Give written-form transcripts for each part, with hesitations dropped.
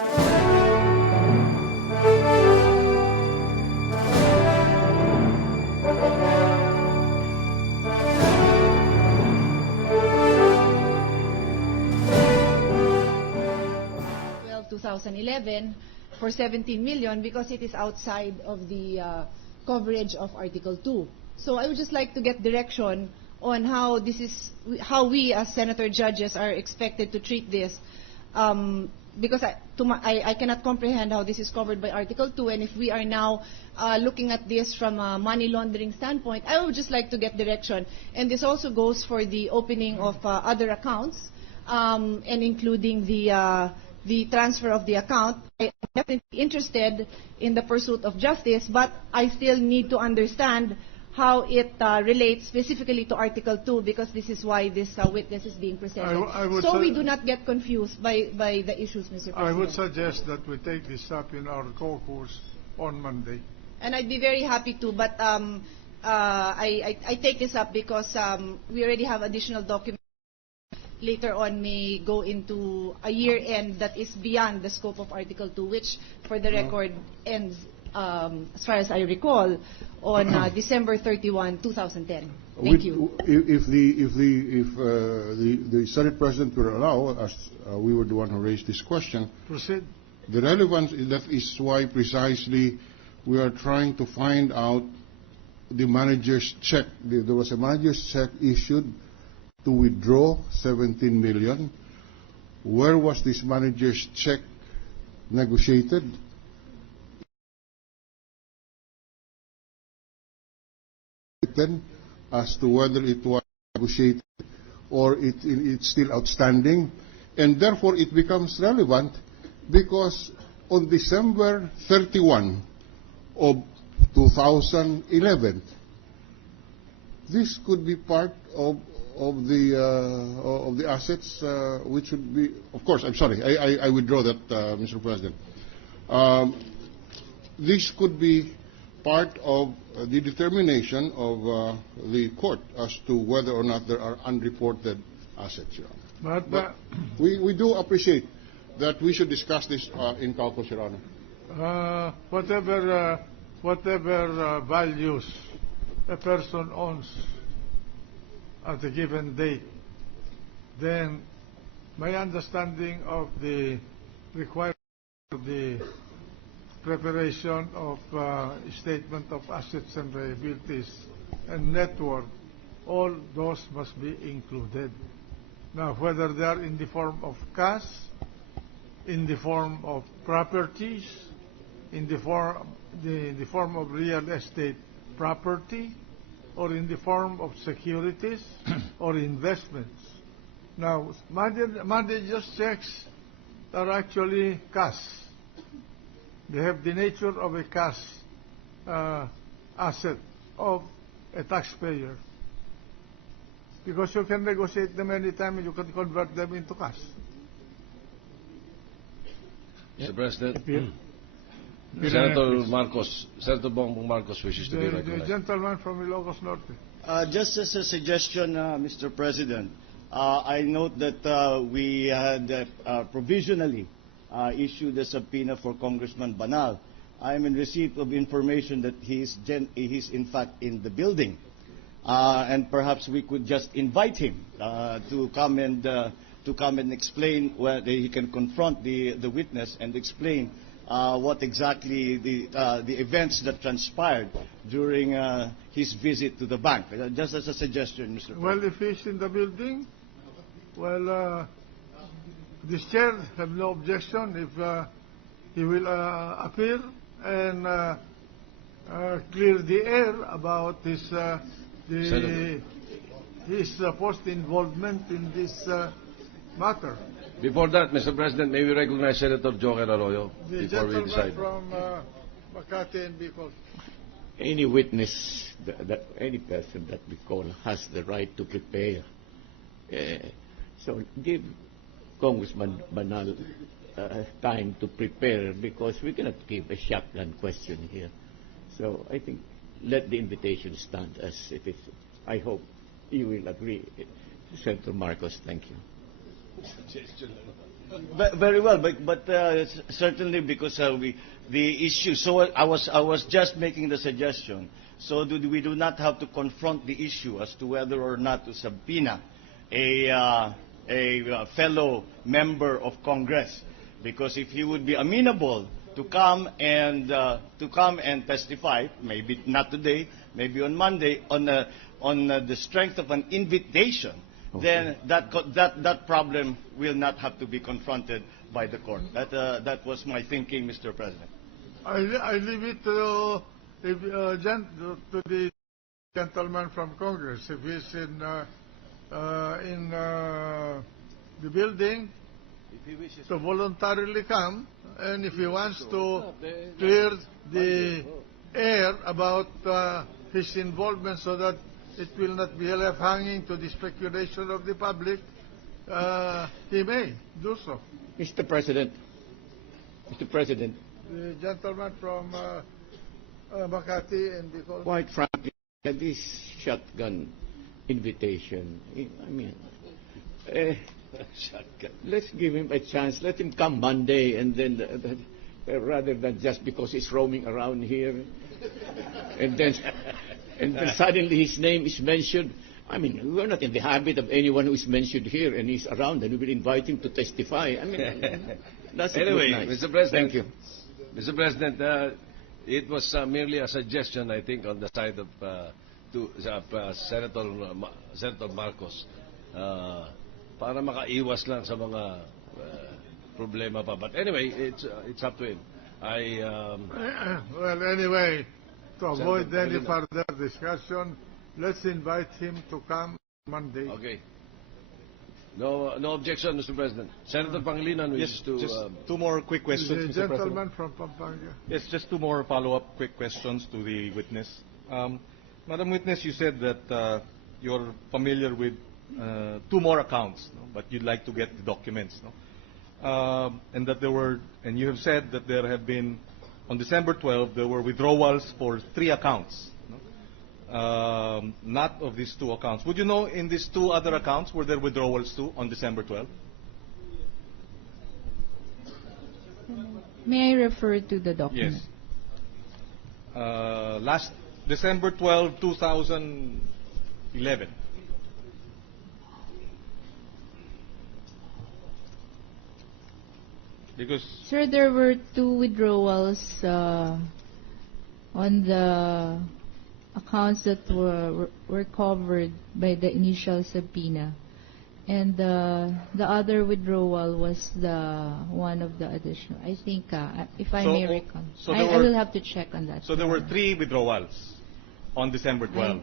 Well, 2011 for 17 million because it is outside of the coverage of Article 2. So I would just like to get direction on how how we as senator judges are expected to treat this, because I cannot comprehend how this is covered by Article 2, and if we are now looking at this from a money laundering standpoint, I would just like to get direction. And this also goes for the opening of other accounts, and including the transfer of the account. I am definitely interested in the pursuit of justice, but I still need to understand how it relates specifically to Article 2, because this is why this witness is being presented. So we do not get confused by the issues, Mr. President. I would suggest that we take this up in our caucus on Monday. And I'd be very happy to, but I take this up because we already have additional documents later on may go into a year end that is beyond the scope of Article 2, which, for the record, ends, as far as I recall, on December 31, 2010. Thank you. If the Senate President will allow us, we were the one who raised this question. Proceed. The relevance that is why precisely we are trying to find out the manager's check. There was a manager's check issued to withdraw 17 million. Where was this manager's check negotiated? As to whether it was negotiated or it's still outstanding, and therefore it becomes relevant because on December 31 of 2011, this could be part of the assets which would be, of course, I'm sorry, I withdraw that, Mr. President. This could be part of the determination of the court as to whether or not there are unreported assets, Your Honor. But we do appreciate that we should discuss this in caucus, Your Honor. Whatever values a person owns at a given date, then my understanding of the requirement of the preparation of statement of assets and liabilities and net worth, all those must be included. Now, whether they are in the form of cash, in the form of properties, in the form of real estate property, or in the form of securities or investments. Now, managers' checks are actually cash. They have the nature of a cash asset of a taxpayer, because you can negotiate them anytime and you can convert them into cash. Mr. President, Senator Bongbong Marcos wishes to be recognized. The gentleman from Ilocos Norte. Just as a suggestion, Mr. President, I note that we had provisionally issued a subpoena for Congressman Banal. I am in receipt of information that he is in fact in the building, and perhaps we could just invite him to come and explain, where he can confront the witness and explain what exactly the events that transpired during his visit to the bank. Just as a suggestion, Mr. President. Well, if he's in the building, well, this chair have no objection if he will appear and clear the air about his supposed involvement in this matter. Before that, Mr. President, may we recognize Senator Joker Arroyo before we decide. From Makati and Bicol. Any witness, any person that we call has the right to prepare. So give Congressman Banal time to prepare, because we cannot give a shotgun question here. So I think let the invitation stand as it is. I hope you will agree, Senator Marcos. Thank you. Very well, but certainly because the issue. So I was just making the suggestion. So we do not have to confront the issue as to whether or not to subpoena a fellow member of Congress, because if he would be amenable to come and testify, maybe not today, maybe on Monday, on the strength of an invitation. Okay. Then that problem will not have to be confronted by the court. That was my thinking, Mr. President. I leave it to the gentleman from Congress. If he's in the building, If he wishes to voluntarily come, and if he wants to clear the air about his involvement so that it will not be left hanging to the speculation of the public, he may do so. Mr. President, The gentleman from Makati and the quite frankly, this shotgun invitation, I mean, let's give him a chance. Let him come Monday, and then rather than just because he's roaming around here, and then suddenly his name is mentioned. I mean, we're not in the habit of anyone who is mentioned here and he's around, and we will invite him to testify. I mean, that's Anyway, nice. Mr. President. Thank you. Mr. President, it was merely a suggestion, I think, on the side of Senator Marcos, para makaiwas lang sa mga problema pa. But anyway, it's up to him. Well, anyway, to avoid any further discussion, let's invite him to come Monday. Okay. No objection, Mr. President. Senator Pangilinan wishes to... Just two more quick questions, The Mr. President. gentleman from Pampanga. Yes, just two more follow-up quick questions to the witness. Madam Witness, you said that you're familiar with two more accounts, no? But you'd like to get the documents, no? And that and you have said that there have been, on December 12, there were withdrawals for 3 accounts, no? Not of these 2 accounts. Would you know in these 2 other accounts were there withdrawals too on December 12? May I refer to the document? Yes. Last December 12, 2011. Because Sir, there were 2 withdrawals on the accounts that were covered by the initial subpoena, and the other withdrawal was the one of the additional. I think, if I may recall, I will have to check on that. So there were 3 withdrawals on December 12.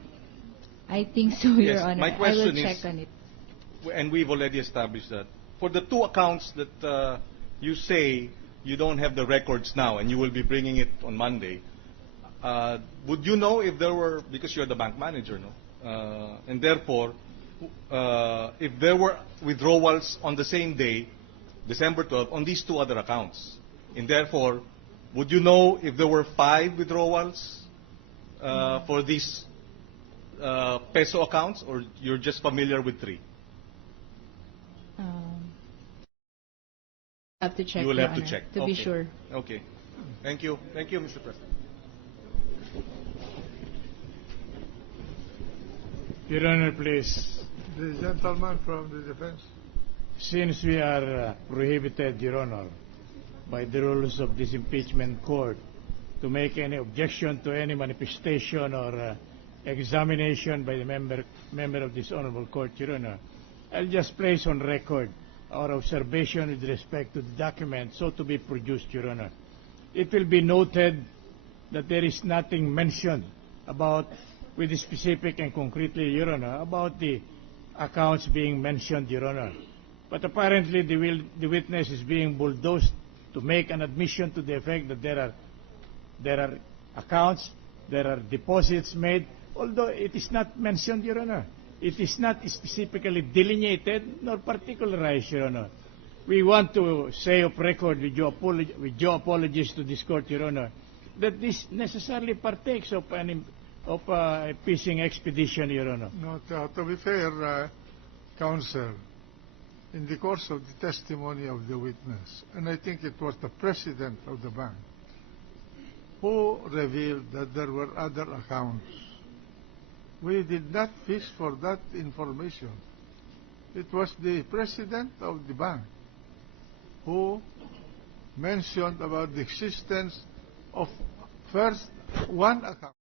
I think so, Your Honor. My question I will check on it. And we've already established that for the 2 accounts that you say you don't have the records now, and you will be bringing it on Monday. Would you know if there were, because you're the bank manager, no? And therefore, if there were withdrawals on the same day, December 12, on these 2 other accounts, and therefore, would you know if there were 5 withdrawals for these peso accounts, or you're just familiar with 3? Have to check. You will Your have to Honor, check to be sure. Okay. Thank you. Thank you, Mr. President. Your Honor, please. The gentleman from the defense. Since we are prohibited, Your Honor, by the rules of this impeachment court to make any objection to any manifestation or examination by the member of this honorable court, Your Honor, I'll just place on record our observation with respect to the document so to be produced, Your Honor. It will be noted that there is nothing mentioned about, with specific and concretely, Your Honor, about the accounts being mentioned, Your Honor. But apparently the witness is being bulldozed to make an admission to the effect that there are accounts, there are deposits made, although it is not mentioned, Your Honor. It is not specifically delineated nor particularized, Your Honor. We want to say of record with your apologies to this court, Your Honor, that this necessarily partakes of a fishing expedition, Your Honor. No, to be fair, counsel, in the course of the testimony of the witness, and I think it was the president of the bank, who revealed that there were other accounts. We did not fish for that information. It was the president of the bank who mentioned about the existence of first one account.